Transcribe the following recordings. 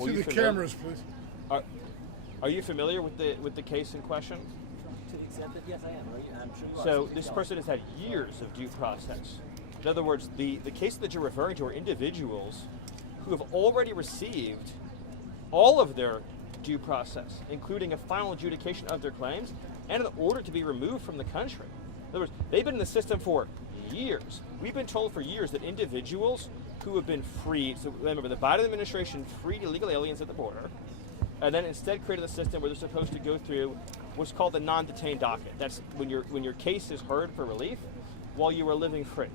To the cameras, please. Are you familiar with the case in question? To the extent that yes, I am. Right? I'm sure you are. So this person has had years of due process. In other words, the cases that you're referring to are individuals who have already received all of their due process, including a final adjudication of their claims and an order to be removed from the country. In other words, they've been in the system for years. We've been told for years that individuals who have been freed, so remember, the Biden administration freed illegal aliens at the border, and then instead created a system where they're supposed to go through what's called the non-detained docket. That's when your case is heard for relief while you are living free.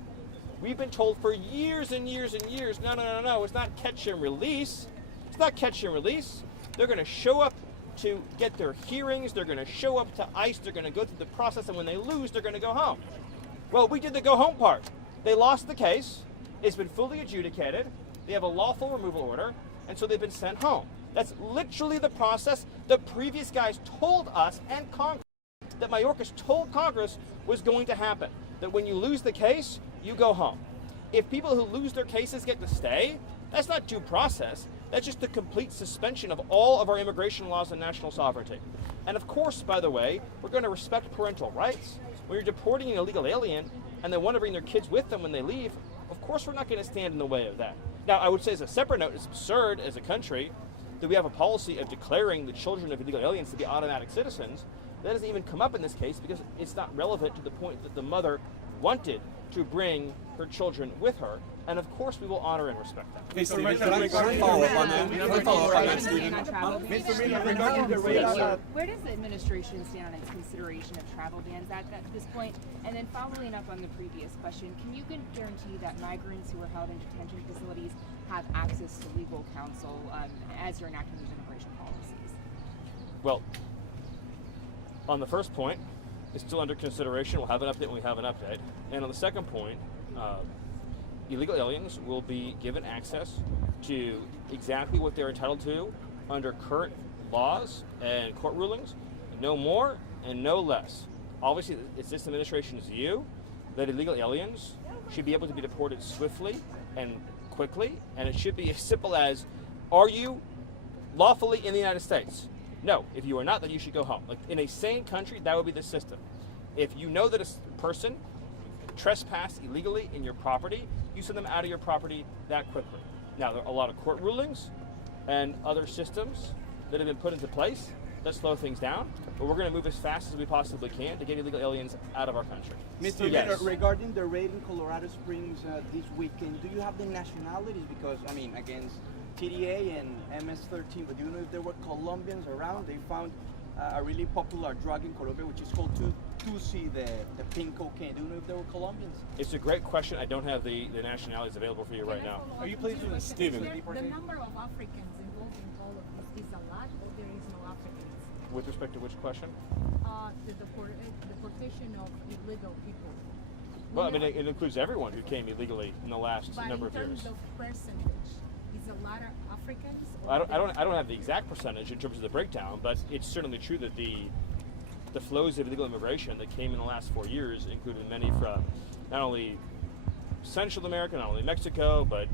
We've been told for years and years and years, no, it's not catch and release. It's not catch and release. They're going to show up to get their hearings. They're going to show up to ICE. They're going to go through the process, and when they lose, they're going to go home. Well, we did the go home part. They lost the case. It's been fully adjudicated. They have a lawful removal order, and so they've been sent home. That's literally the process the previous guys told us and Congress, that Mayorkas told Congress was going to happen. That when you lose the case, you go home. If people who lose their cases get to stay, that's not due process. That's just the complete suspension of all of our immigration laws and national sovereignty. And of course, by the way, we're going to respect parental rights. When you're deporting an illegal alien and they want to bring their kids with them when they leave, of course we're not going to stand in the way of that. Now, I would say as a separate note, it's absurd as a country that we have a policy of declaring the children of illegal aliens to be automatic citizens. That doesn't even come up in this case because it's not relevant to the point that the mother wanted to bring her children with her, and of course we will honor and respect that. Hey, Stephen, can I follow up on that? Stephen? Where does the administration stand on its consideration of travel bans at this point? And then following up on the previous question, can you guarantee that migrants who are held in detention facilities have access to legal counsel as you're enacting these immigration policies? Well, on the first point, it's still under consideration. We'll have an update when we have an update. And on the second point, illegal aliens will be given access to exactly what they're entitled to under current laws and court rulings, no more and no less. Obviously, it's this administration's view that illegal aliens should be able to be deported swiftly and quickly, and it should be as simple as, are you lawfully in the United States? No. If you are not, then you should go home. Like in a sane country, that would be the system. If you know that a person trespassed illegally in your property, you send them out of your property that quickly. Now, there are a lot of court rulings and other systems that have been put into place that slow things down, but we're going to move as fast as we possibly can to get illegal aliens out of our country. Mr. Yes. Regarding the raid in Colorado Springs this weekend, do you have the nationalities? Because, I mean, against TDA and MS-13, but do you know if there were Colombians around? They found a really popular drug in Colombia, which is called 2C, the pink cocaine. Do you know if there were Colombians? It's a great question. I don't have the nationalities available for you right now. Are you pleased with Stephen? The number of Africans involved in all of this is a lot, or there is no Africans? With respect to which question? The deportation of illegal people. Well, I mean, it includes everyone who came illegally in the last number of years. But in terms of percentage, is a lot of Africans? I don't have the exact percentage in terms of the breakdown, but it's certainly true that the flows of illegal immigration that came in the last 4 years included many from not only Central America, not only Mexico, but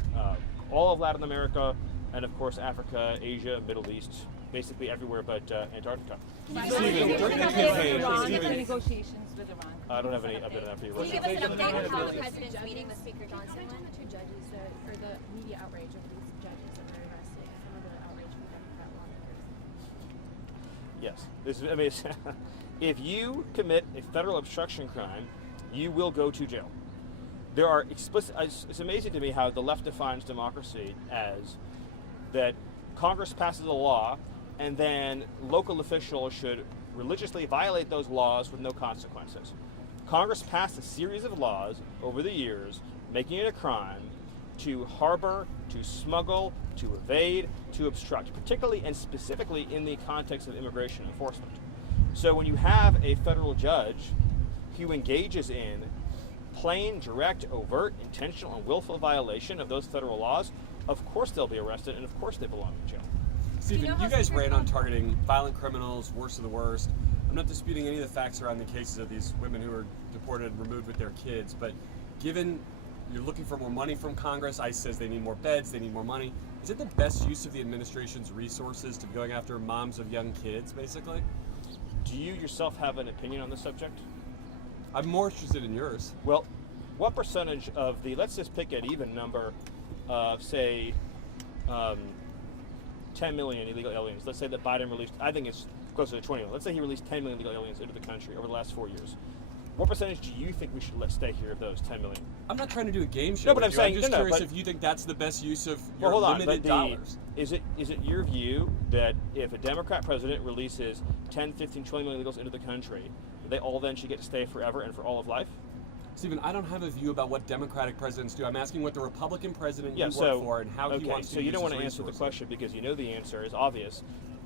all of Latin America, and of course Africa, Asia, Middle East, basically everywhere but Antarctica. Stephen, during the campaign, Negotiations with Iran. I don't have any update on that for you right Can now. you give us an update on how the president's meeting with Speaker Johnson? Mention the two judges for the media outrage of these judges that were arrested. Some of the outrage we had with that lawmakers. Yes. If you commit a federal obstruction crime, you will go to jail. There are explicit. It's amazing to me how the left defines democracy as that Congress passes a law and then local officials should religiously violate those laws with no consequences. Congress passed a series of laws over the years making it a crime to harbor, to smuggle, to evade, to obstruct, particularly and specifically in the context of immigration enforcement. So when you have a federal judge who engages in plain, direct, overt, intentional, and willful violation of those federal laws, of course they'll be arrested and of course they belong in jail. Stephen, you guys ran on targeting violent criminals, worst of the worst. I'm not disputing any of the facts around the cases of these women who were deported and removed with their kids, but given you're looking for more money from Congress. ICE says they need more beds, they need more money. Is it the best use of the administration's resources to be going after moms of young kids, basically? Do you yourself have an opinion on the subject? I'm more interested in yours. Well, what percentage of the, let's just pick an even number of, say, 10 million illegal aliens. Let's say that Biden released, I think it's closer to 20 million. Let's say he released 10 million illegal aliens into the country over the last 4 years. What percentage do you think we should let stay here of those 10 million? I'm not trying to do a game show. No, but with I'm you. saying, I'm just no, curious but- if you think that's the best use of Well, your hold on, limited but dollars. is it your view that if a Democrat president releases 10, 15, 20 million illegals into the country, they all then should get to stay forever and for all of life? Stephen, I don't have a view about what Democratic presidents do. I'm asking what the Republican president Yeah, you so work for and how he wants to so you use don't want his to answer the resources. question because you know the answer is obvious.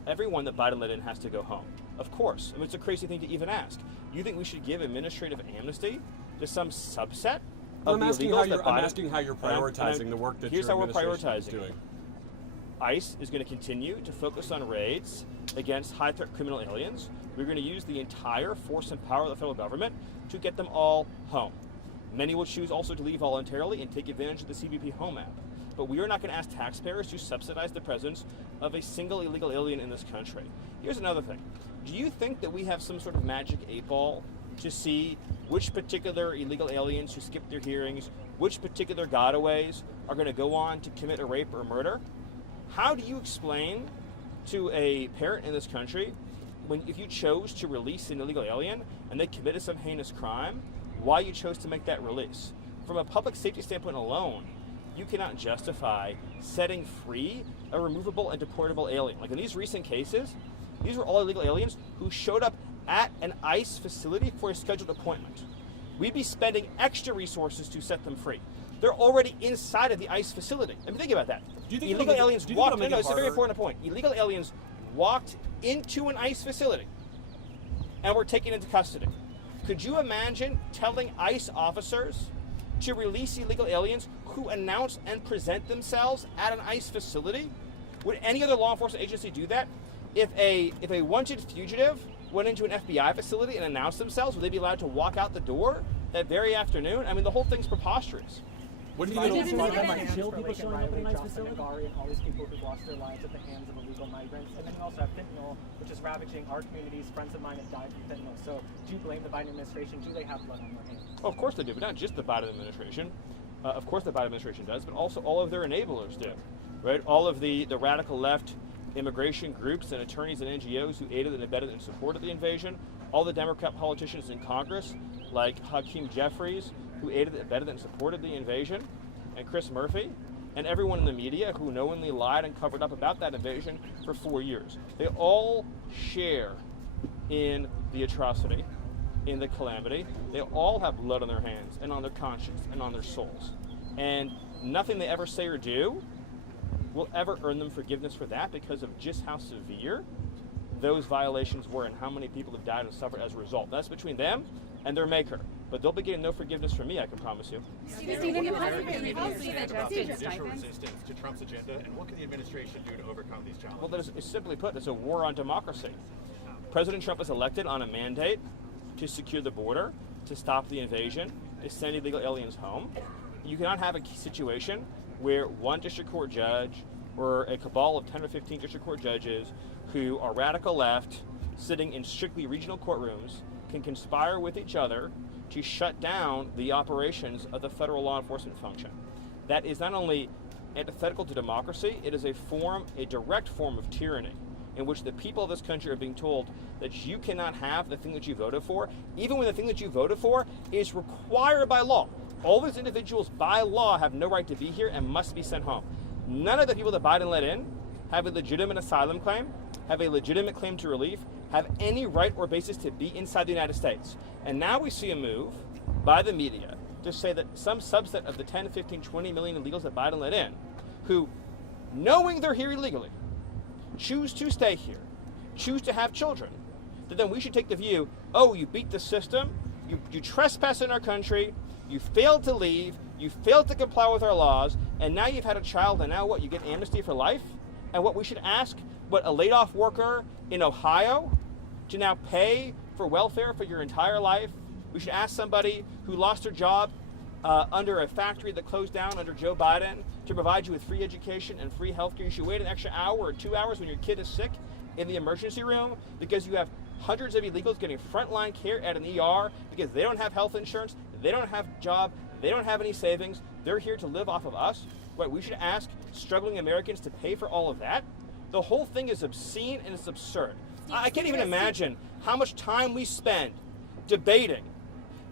Everyone that Biden let in has to go home. Of course. I mean, it's a crazy thing to even ask. You think we should give administrative amnesty to some subset Well, of I'm the asking illegals how that you're, Biden... I'm asking how you're prioritizing the work that Here's your how we're administration is prioritizing doing. it. ICE is going to continue to focus on raids against high-threat criminal aliens. We're going to use the entire force and power of the federal government to get them all home. Many will choose also to leave voluntarily and take advantage of the CBP Home app. But we are not going to ask taxpayers to subsidize the presence of a single illegal alien in this country. Here's another thing. Do you think that we have some sort of magic 8-ball to see which particular illegal aliens who skip their hearings, which particular gotaways are going to go on to commit a rape or a murder? How do you explain to a parent in this country if you chose to release an illegal alien and they committed some heinous crime, why you chose to make that release? From a public safety standpoint alone, you cannot justify setting free a removable and deportable alien. Like in these recent cases, these were all illegal aliens who showed up at an ICE facility for a scheduled appointment. We'd be spending extra resources to set them free. They're already inside of the ICE facility. I mean, think about that. Do you think Illegal it'll make it- aliens do you think walked, it'll make no, it it's a very harder? important point. Illegal aliens walked into an ICE facility and were taken into custody. Could you imagine telling ICE officers to release illegal aliens who announce and present themselves at an ICE facility? Would any other law enforcement agency do that? If a wanted fugitive went into an FBI facility and announced themselves, would they be allowed to walk out the door that very afternoon? I mean, the whole thing's preposterous. What do you Vital think? part even might then- chill people showing up in a nice Johnson facility. and Gary and all these people who've lost their lives at the hands of illegal migrants. And then you also have fentanyl, which is ravaging our communities. Friends of mine have died from fentanyl. So do you blame the Biden administration? Do they have blood on their hands? Well, of course they do, but not just the Biden administration. Of course the Biden administration does, but also all of their enablers do, right? All of the radical left immigration groups and attorneys and NGOs who aided and abetted and supported the invasion, all the Democrat politicians in Congress, like Hakeem Jeffries, who aided, abetted, and supported the invasion, and Chris Murphy, and everyone in the media who knowingly lied and covered up about that invasion for 4 years. They all share in the atrocity, in the calamity. They all have blood on their hands and on their conscience and on their souls. And nothing they ever say or do will ever earn them forgiveness for that because of just how severe those violations were and how many people have died and suffered as a result. That's between them and their maker. But they'll be getting no forgiveness from me, I can promise you. Stephen, you have been About suggested judicial stipends. resistance to Trump's agenda, and what can the administration do to overcome these challenges? Well, that is, simply put, it's a war on democracy. President Trump was elected on a mandate to secure the border, to stop the invasion, to send illegal aliens home. You cannot have a situation where one district court judge or a cabal of 10 or 15 district court judges who are radical left, sitting in strictly regional courtrooms, can conspire with each other to shut down the operations of the federal law enforcement function. That is not only antithetical to democracy, it is a direct form of tyranny in which the people of this country are being told that you cannot have the thing that you voted for, even when the thing that you voted for is required by law. All these individuals by law have no right to be here and must be sent home. None of the people that Biden let in have a legitimate asylum claim, have a legitimate claim to relief, have any right or basis to be inside the United States. And now we see a move by the media to say that some subset of the 10, 15, 20 million illegals that Biden let in, who, knowing they're here illegally, choose to stay here, choose to have children, that then we should take the view, oh, you beat the system, you trespass in our country, you failed to leave, you failed to comply with our laws, and now you've had a child, and now what, you get amnesty for life? And what we should ask, what, a laid-off worker in Ohio to now pay for welfare for your entire life? We should ask somebody who lost their job under a factory that closed down under Joe Biden to provide you with free education and free healthcare. You should wait an extra hour or 2 hours when your kid is sick in the emergency room because you have hundreds of illegals getting frontline care at an ER because they don't have health insurance, they don't have a job, they don't have any savings. They're here to live off of us. Right? We should ask struggling Americans to pay for all of that. The whole thing is obscene and it's absurd. I can't even imagine how much time we spend debating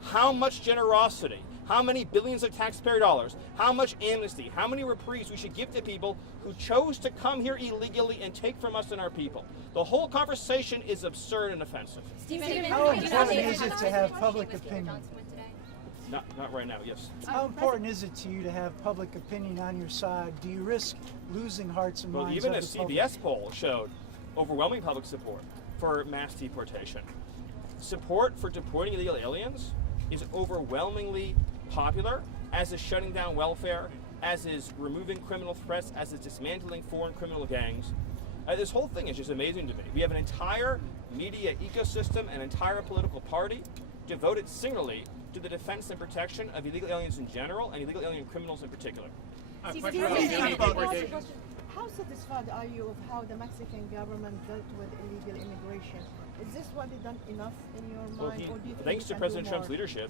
how much generosity, how many billions of taxpayer dollars, how much amnesty, how many reprieves we should give to people who chose to come here illegally and take from us and our people. The whole conversation is absurd and offensive. How important is it to have public opinion? Not right now, yes. How important is it to you to have public opinion on your side? Do you risk losing hearts and Well, minds even of a the public? CBS poll showed overwhelming public support for mass deportation. Support for deporting illegal aliens is overwhelmingly popular, as is shutting down welfare, as is removing criminal threats, as is dismantling foreign criminal gangs. This whole thing is just amazing to me. We have an entire media ecosystem, an entire political party devoted singularly to the defense and protection of illegal aliens in general and illegal alien criminals in particular. How satisfied are you of how the Mexican government dealt with illegal immigration? Is this what they done enough in your Well, mind, or do you think thanks they to can President do Trump's more? leadership,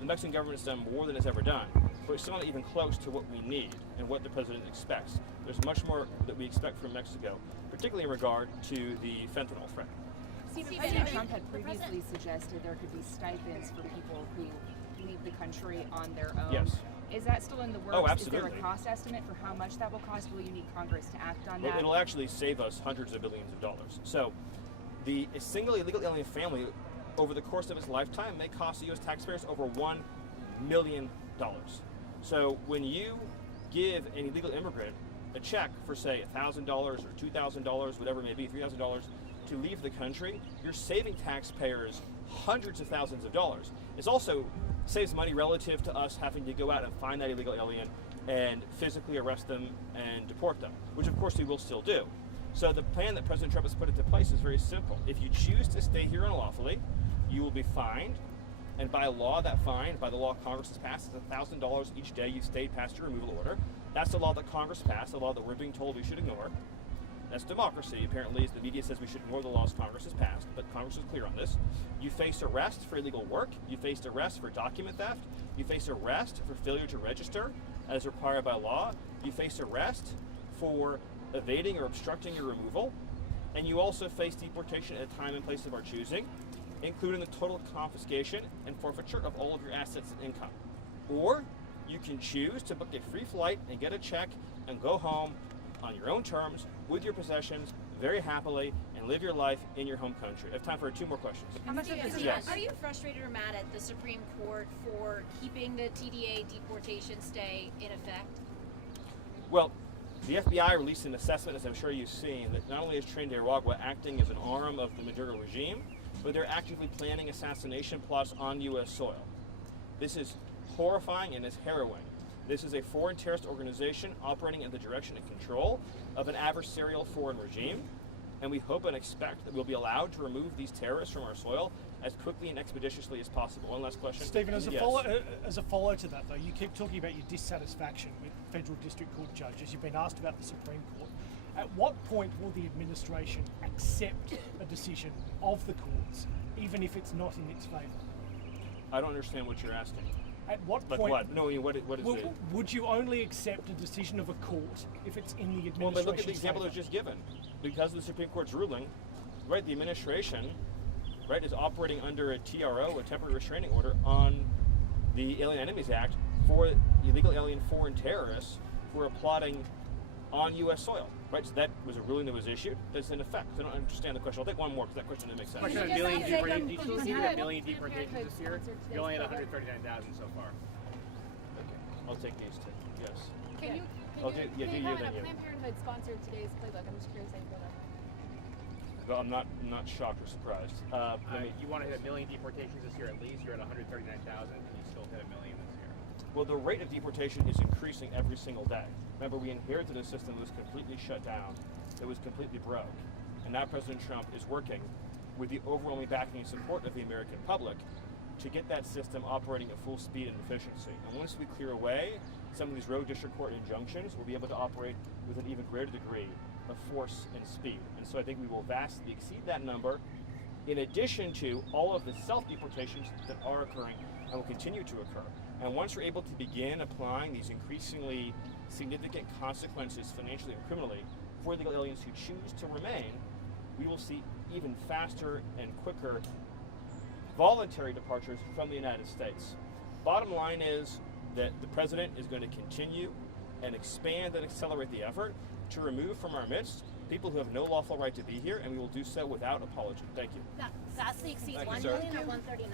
the Mexican government has done more than it's ever done, but it's still not even close to what we need and what the president expects. There's much more that we expect from Mexico, particularly in regard to the fentanyl threat. President Trump had previously suggested there could be stipends for people who leave the country on their own. Yes. Is that still in the works? Oh, Is absolutely. there a cost estimate for how much that will cost? Will you need Congress to act on Well, that? it'll actually save us hundreds of billions of dollars. So, a single illegal alien family, over the course of its lifetime, may cost the U.S. taxpayers over $1 million. So, when you give an illegal immigrant a check for, say, $1,000 or $2,000, whatever it may be, $3,000 to leave the country, you're saving taxpayers hundreds of thousands of dollars. It also saves money relative to us having to go out and find that illegal alien and physically arrest them and deport them, which of course we will still do. So the plan that President Trump has put into place is very simple. If you choose to stay here unlawfully, you will be fined, and by law that fine, by the law Congress has passed, is $1,000 each day you stayed past your removal order. That's the law that Congress passed, the law that we're being told we should ignore. That's democracy, apparently, as the media says we should ignore the laws Congress has passed, but Congress is clear on this. You face arrest for illegal work, you face arrest for document theft, you face arrest for failure to register as required by law, you face arrest for evading or obstructing your removal, and you also face deportation at a time and place of our choosing, including the total confiscation and forfeiture of all of your assets and income. Or you can choose to book a free flight and get a check and go home on your own terms, with your possessions, very happily, and live your life in your home country. I have time for 2 more questions. Yes. Are you frustrated or mad at the Supreme Court for keeping the TDA deportation stay in effect? Well, the FBI released an assessment, as I'm sure you've seen, that not only is Nicaragua acting as an arm of the Maduro regime, but they're actively planning assassination plots on U.S. soil. This is horrifying and it's harrowing. This is a foreign terrorist organization operating in the direction and control of an adversarial foreign regime, and we hope and expect that we'll be allowed to remove these terrorists from our soil as quickly and expeditiously as possible. One last question. Stephen, as a Yes. follow to that, though, you keep talking about your dissatisfaction with federal district court judges. You've been asked about the Supreme Court. At what point will the administration accept a decision of the courts, even if it's not in its favour? I don't understand what you're asking. At what Like point? what? No, what is it? Would you only accept a decision of a court if it's in the administration's Well, but look at the example that favour? was just given. Because of the Supreme Court's ruling, right, the administration, right, is operating under a TRO, a temporary restraining order, on the Alien Enemies Act for illegal alien foreign terrorists who are plotting on U.S. soil, right? So that was a ruling that was issued that's in effect. I don't understand the question. I'll take one more because that question didn't make sense. Question on a million deportations this year. You only had 139,000 so far. Okay, I'll take these two. Yes. Can you do you, then you. Planned Parenthood sponsored today's playbook? I'm just curious how you feel about that. Well, I'm not shocked or surprised. You want to hit a million deportations this year at least. You're at 139,000, and you still hit a million this year. Well, the rate of deportation is increasing every single day. Remember, we inherited a system that was completely shut down, that was completely broke. And now President Trump is working with the overwhelming backing and support of the American public to get that system operating at full speed and efficiency. And once we clear away some of these rogue district court injunctions, we'll be able to operate with an even greater degree of force and speed. And so I think we will vastly exceed that number, in addition to all of the self-deportations that are occurring and will continue to occur. And once we're able to begin applying these increasingly significant consequences financially and criminally for illegal aliens who choose to remain, we will see even faster and quicker voluntary departures from the United States. Bottom line is that the president is going to continue and expand and accelerate the effort to remove from our midst people who have no lawful right to be here, and we will do so without apology. Thank you. That vastly exceeds Thank you, 1 sir. million or 139.